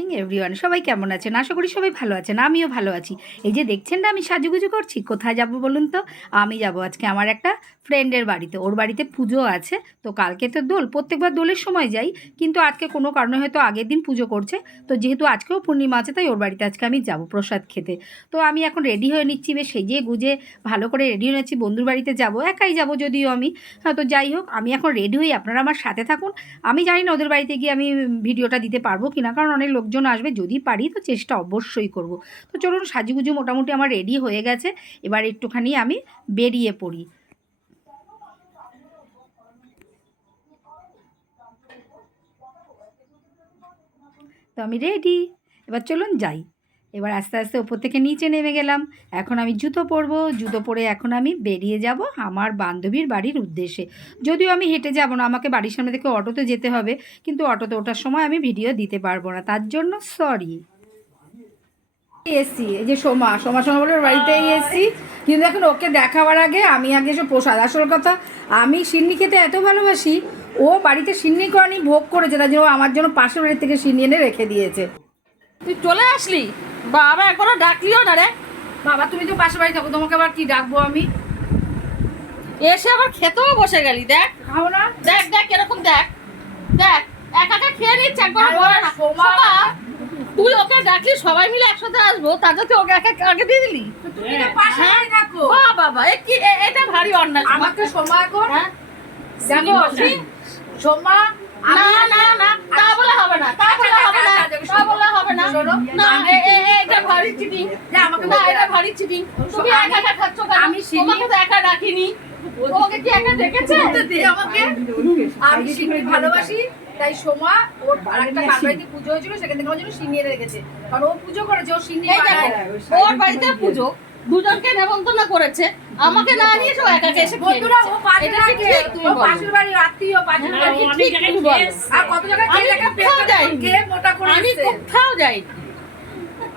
Evening everyone সবাই কেমন আছেন? আশা করি সবাই ভালো আছেন, আমিও ভালো আছি। এই যে দেখছেন না, আমি সাজুগুজু করছি? কোথায় যাব বলুন তো? আমি যাব আজকে আমার একটা ফ্রেন্ডের বাড়িতে। ওর বাড়িতে পুজো আছে, তো কালকে তো দোল, প্রত্যেকবার দোলের সময় যাই, কিন্তু আজকে কোনো কারণে হয়তো আগের দিন পুজো করছে। তো যেহেতু আজকেও পূর্ণিমা আছে, তাই ওর বাড়িতে আজকে আমি যাব প্রসাদ খেতে। তো আমি এখন রেডি হয়ে নিচ্ছি, বেশ সেজে গুজে ভালো করে রেডি হয়ে নিচ্ছি। বন্ধুর বাড়িতে যাব, একাই যাব যদিও আমি। হ্যাঁ তো যাই হোক, আমি এখন রেডি হই আপনারা আমার সাথে থাকুন। আমি জানি না ওদের বাড়িতে গিয়ে আমি ভিডিওটা দিতে পারব কি না কারণ অনেক লোকজন আসবে, যদি পারি তো চেষ্টা অবশ্যই করব। তো চলুন সাজুগুজু মোটামুটি আমার রেডি হয়ে গেছে। এবার একটুখানি আমি বেরিয়ে পড়ি। তো আমি রেডি এবার চলুন যাই। এবার আস্তে আস্তে ওপর থেকে নিচে নেমে গেলাম। এখন আমি জুতো পরবো, জুতো পরে এখন আমি বেরিয়ে যাব আমার বান্ধবীর বাড়ির উদ্দেশ্যে। যদিও আমি হেঁটে যাব না, আমাকে বাড়ির সামনে থেকে অটোতে যেতে হবে, কিন্তু অটোতে ওঠার সময় আমি ভিডিও দিতে পারব না, তার জন্য সরি এসছি, এই যে সোমা সোমা সোমা বলে বাড়িতেই এসছি। কিন্তু এখন ওকে দেখাবার আগে আমি আগে এসে প্রসাদ, আসল কথা, আমি সিন্নি খেতে এত ভালোবাসি, ও বাড়িতে সিন্নি করানি ভোগ করেছে, তার জন্য আমার জন্য পাশের বাড়ির থেকে সিন্নি এনে রেখে দিয়েছে। তুই চলে আসলি? বাবা এখনও ডাকলিও না রে। বাবা তুমি তো পাশের বাড়ি থাকো তোমাকে আবার কি ডাকবো আমি? এসে আবার খেতেও বসে গেলি দেখ। খাও না? দেখ দেখ এরকম দেখ। দেখ একা একা খেয়ে নিচ্ছে একবার বলে। না তুই ওকে ডাকলি সবাই মিলে একসাথে আসব তাতে তুই ওকে একা আগে দিয়ে দিলি। তুমি তো পাশের বাড়ি থাকো। বাহ, বাবা এ কি এটা ভারী অন্যায় আমাকে সময় কর হ্যাঁ? দেখো সোমা না না না তা বলে হবে না তা বলে হবে না তা বলে হবে না শোনো, না আমি- এ- এ- এ- এটা ভারী চিটিং না, আমাকে না বলতে এটা দাও। ভারী চিটিং তুমি একা একা খাচ্ছ আমি তোমাকে তো একা ডাকিনি। তোমাকে কি একা ডেকেছে? দে আমাকে আমি সিন্নি ভালোবাসি তাই সোমা ওর আরেকটা কাল পুজো হয়েছিল সেখান থেকে আমার জন্য সিন্নি এনে রেখেছে। কারণ ও পুজো করেছে ও সিন্নি এই ওর বাড়িতে পুজো দুজনকে নেমন্তন্ন করেছে। আমাকে না নিয়ে একা এসে বন্ধুরা ও ও পাশের বাড়ির আত্মীয় পাশের হ্যাঁ, বাড়ি ঠিক আর কত জায়গায় আমি কোথাও যাইনি। মোটা করে আমি কোথাও যাইনি।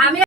আমি